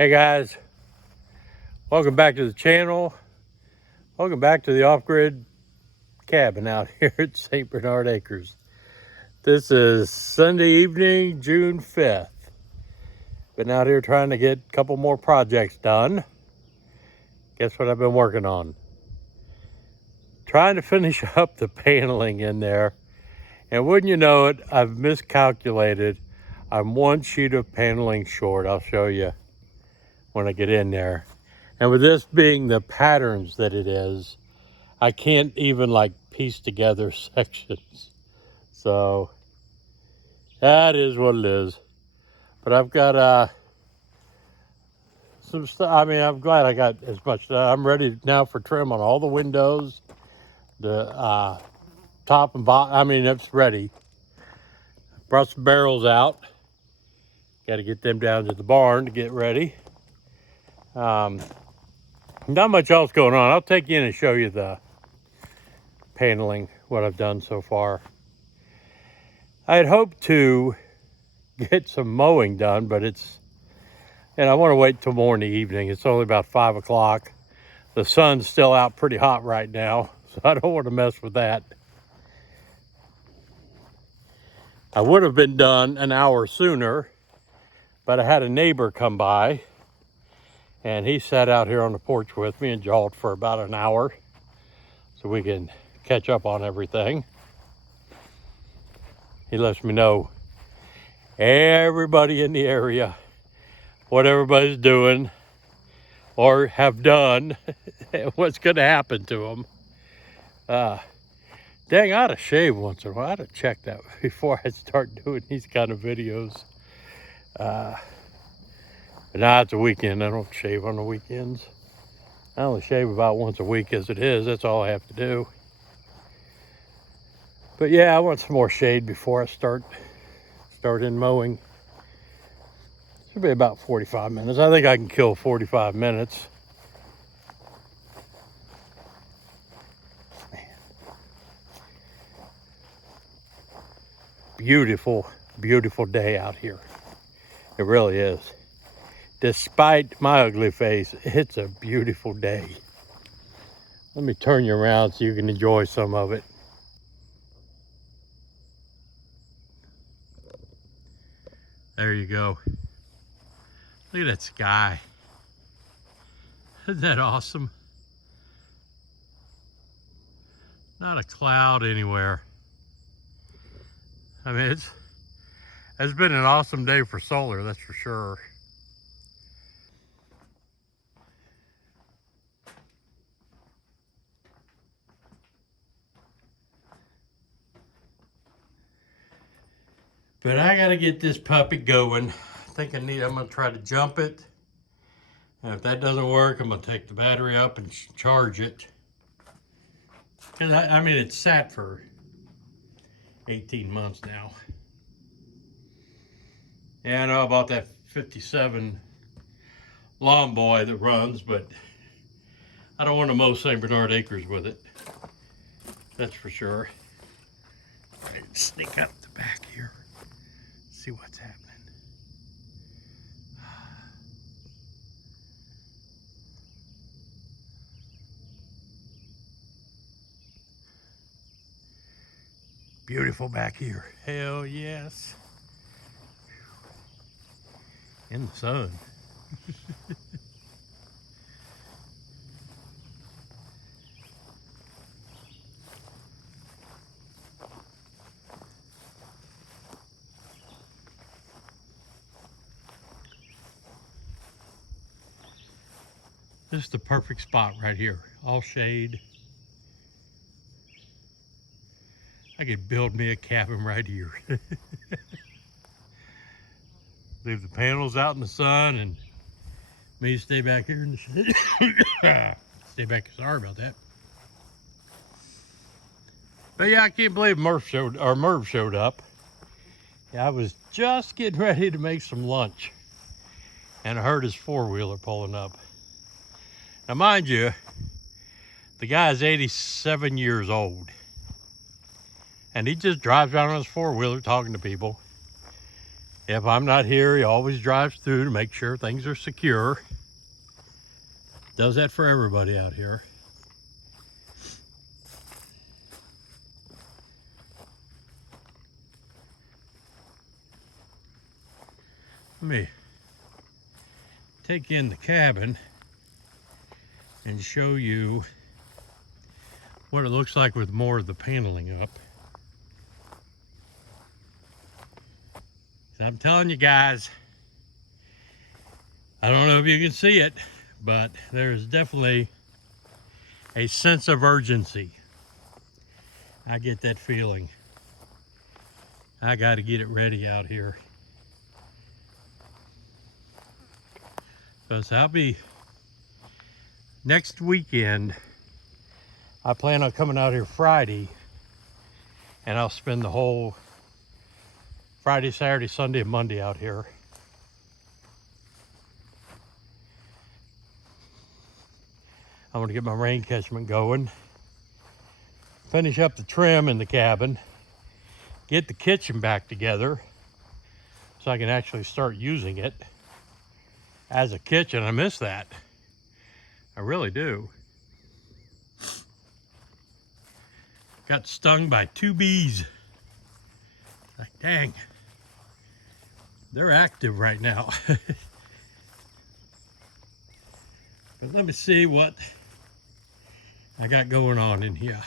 Hey guys, welcome back to the channel. Welcome back to the off-grid cabin out here at St. Bernard Acres. This is Sunday evening, June 5th. Been out here trying to get a couple more projects done. Guess what I've been working on? Trying to finish up the paneling in there. And wouldn't you know it, I've miscalculated. I'm one sheet of paneling short. I'll show you when I get in there. And with this being the patterns that it is, I can't even like piece together sections. So that is what it is. But I've got some stuff. I mean, I'm glad I got as much. I'm ready now for trim on all the windows, the top and bottom. I mean, it's ready. Brought some barrels out. Got to get them down to the barn to get ready. Not much else going on. I'll take you in and show you the paneling, what I've done so far. I had hoped to get some mowing done, but I want to wait till more in the evening. It's only about 5 o'clock. The sun's still out pretty hot right now, so I don't want to mess with that. I would have been done an hour sooner, but I had a neighbor come by, and he sat out here on the porch with me and jawed for about an hour so we can catch up on everything. He lets me know everybody in the area, what everybody's doing or have done, what's going to happen to them. Dang, I ought to shave once in a while. I ought to check that before I start doing these kind of videos. But now it's a weekend. I don't shave on the weekends. I only shave about once a week as it is. That's all I have to do. But yeah, I want some more shade before I start in mowing. Should be about 45 minutes. I think I can kill 45 minutes. Man. Beautiful, beautiful day out here. It really is. Despite my ugly face, it's a beautiful day. Let me turn you around so you can enjoy some of it. There you go. Look at that sky. Isn't that awesome? Not a cloud anywhere. I mean, it's been an awesome day for solar, that's for sure. But I gotta get this puppy going. I think I'm gonna try to jump it. And if that doesn't work, I'm gonna take the battery up and charge it. Cause I mean, it's sat for 18 months now. Yeah, I know about that 57 lawn boy that runs, but I don't want to mow St. Bernard Acres with it. That's for sure. All right, sneak up the back here. See what's happening. Beautiful back here. Hell yes. In the sun. This is the perfect spot right here. All shade. I could build me a cabin right here. Leave the panels out in the sun and me stay back here in the shade. Stay back, sorry about that. But yeah, I can't believe Merv showed up. Yeah, I was just getting ready to make some lunch and I heard his four-wheeler pulling up. Now mind you, the guy's 87 years old. And he just drives around on his four-wheeler talking to people. If I'm not here, he always drives through to make sure things are secure. Does that for everybody out here. Let me take you in the cabin and show you what it looks like with more of the paneling up. So I'm telling you guys, I don't know if you can see it, but there's definitely a sense of urgency. I get that feeling. I got to get it ready out here. Because I'll be, next weekend, I plan on coming out here Friday, and I'll spend the whole Friday, Saturday, Sunday, and Monday out here. I'm gonna get my rain catchment going, finish up the trim in the cabin, get the kitchen back together so I can actually start using it as a kitchen. I miss that. I really do. Got stung by 2 bees. Like, dang. They're active right now. But let me see what I got going on in here.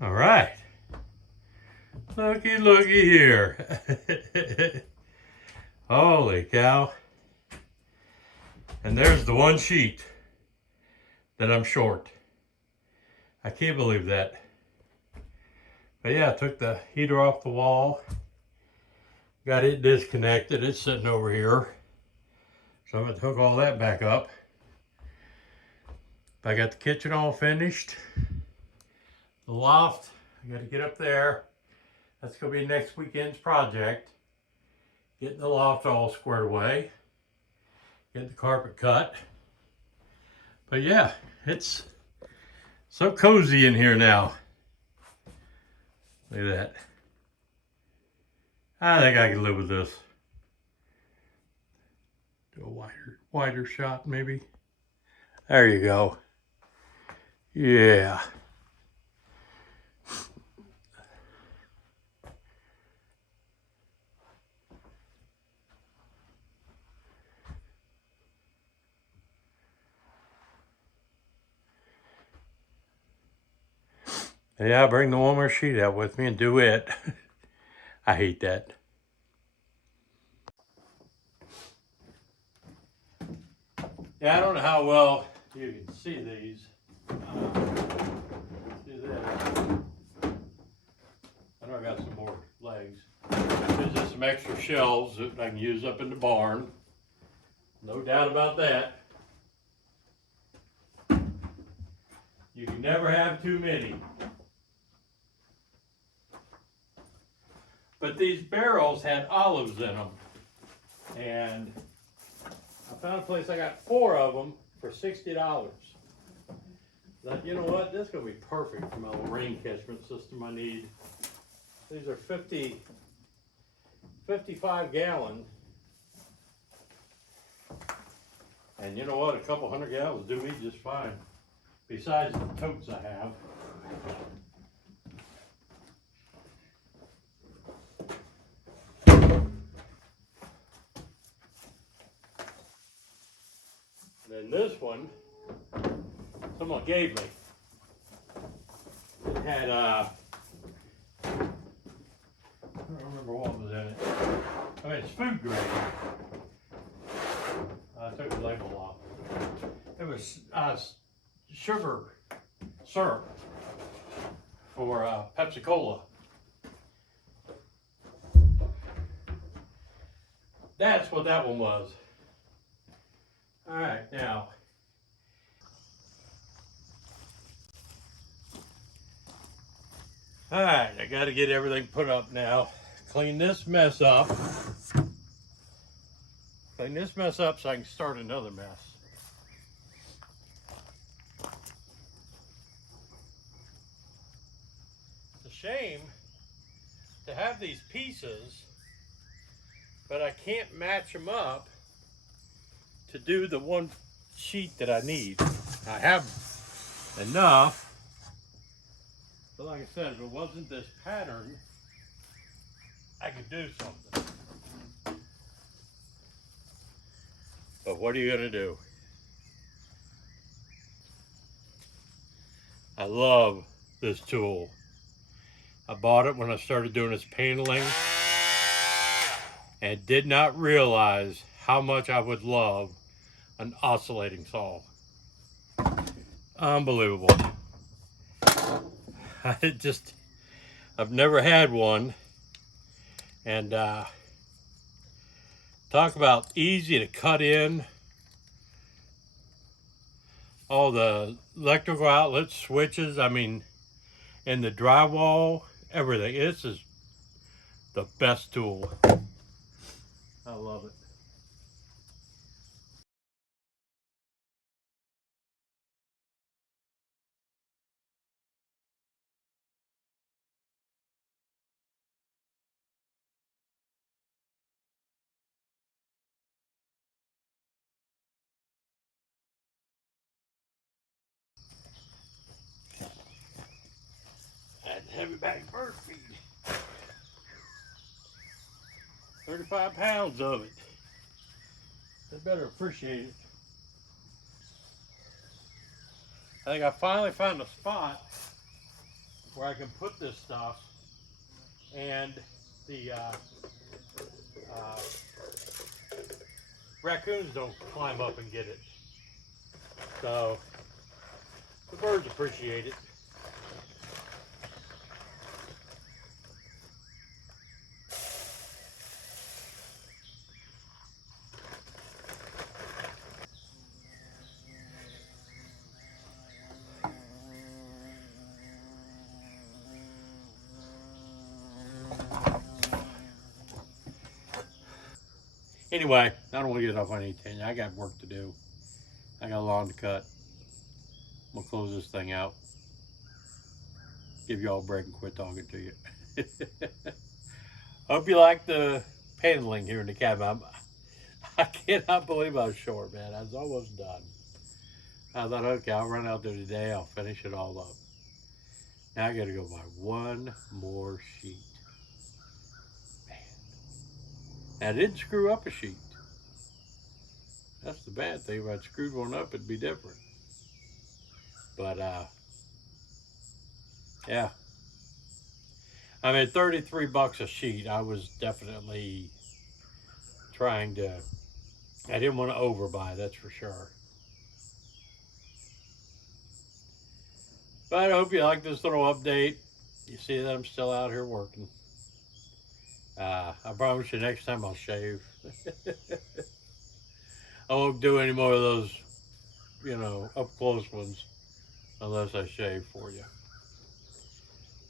All right. Looky here. Holy cow. And there's the one sheet that I'm short. I can't believe that. But yeah, I took the heater off the wall. Got it disconnected. It's sitting over here. So I'm going to hook all that back up. I got the kitchen all finished. The loft, I got to get up there. That's going to be next weekend's project. Getting the loft all squared away. Get the carpet cut. But yeah, it's so cozy in here now. Look at that. I think I can live with this. Do a wider shot maybe. There you go. Yeah. Yeah, bring the one more sheet out with me and do it. I hate that. Yeah, I don't know how well you can see these. See that? I know I got some more legs. There's just some extra shelves that I can use up in the barn. No doubt about that. You can never have too many. But these barrels had olives in them. And I found a place, I got 4 of them for $60. Like, you know what? This is going to be perfect for my little rain catchment system I need. These are 55 gallon. And you know what? A couple 100 gallons do me just fine. Besides the totes I have. Then this one, someone gave me. It had, I don't remember what was in it. I mean, it's food grade. I took the label off. It was sugar syrup for Pepsi Cola. That's what that one was. All right, now. All right, I got to get everything put up now. Clean this mess up. Clean this mess up so I can start another mess. shame to have these pieces, but I can't match them up to do the one sheet that I need. I have enough, but like I said, if it wasn't this pattern, I could do something. But what are you gonna do? I love this tool. I bought it when I started doing this paneling and did not realize how much I would love an oscillating saw. Unbelievable. I've never had one, and talk about easy to cut in. All the electrical outlet switches, I mean, and the drywall, everything. This is the best tool. I love it. That heavy bag bird feed. 35 pounds of it. They better appreciate it. I think I finally found a spot where I can put this stuff and the raccoons don't climb up and get it. So the birds appreciate it. Anyway, I don't want to get off on anything. I got work to do. I got a lawn to cut. I'm gonna close this thing out. Give y'all a break and quit talking to you. Hope you like the paneling here in the cabin. I cannot believe I was short, man. I was almost done. I thought, okay, I'll run out there today. I'll finish it all up. Now I gotta go buy one more sheet. Man. Now, I didn't screw up a sheet. That's the bad thing. If I'd screwed one up, it'd be different. But, yeah. I mean, 33 bucks a sheet. I was definitely trying to, I didn't want to overbuy, that's for sure. But I hope you like this little update. You see that I'm still out here working. I promise you next time I'll shave. I won't do any more of those, you know, up close ones unless I shave for you.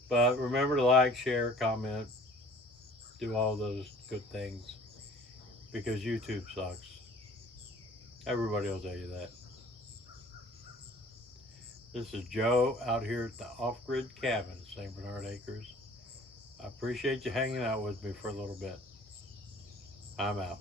But remember to like, share, comment, do all those good things because YouTube sucks. Everybody will tell you that. This is Joe out here at the off-grid cabin, St. Bernard Acres. I appreciate you hanging out with me for a little bit. I'm out.